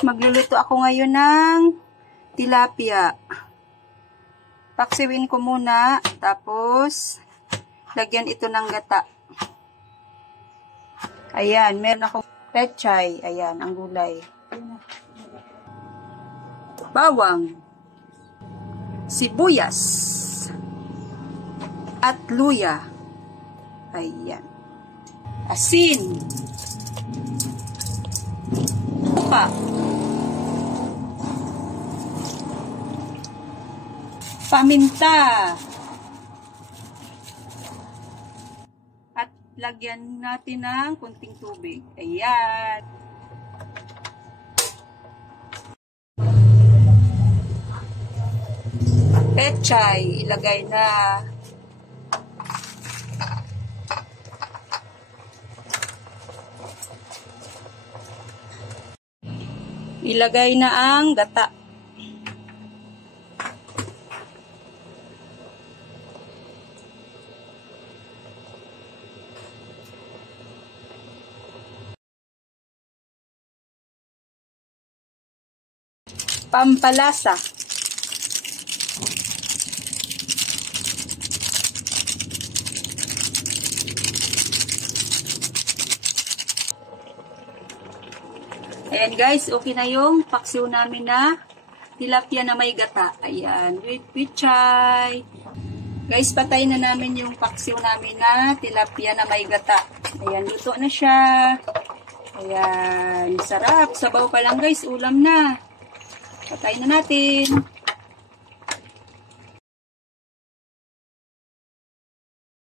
Magluluto ako ngayon ng tilapia. Paksiwin ko muna, tapos lagyan ito ng gata. Ayan, meron akong pechay. Ayan, ang gulay. Bawang, sibuyas, at luya. Ayan. Asin, upa, paminta, at lagyan natin ng kunting tubig. Ayan. Pechay, ilagay na. Ilagay na ang gata. Pampalasa. Ayan guys, okay na yung paksiw namin na tilapia na may gata. Ayan, with pichay. Guys, patay na namin yung paksiw namin na tilapia na may gata. Ayan, luto na siya. Ayan, sarap. Sabaw pa lang guys, ulam na. Patay na natin.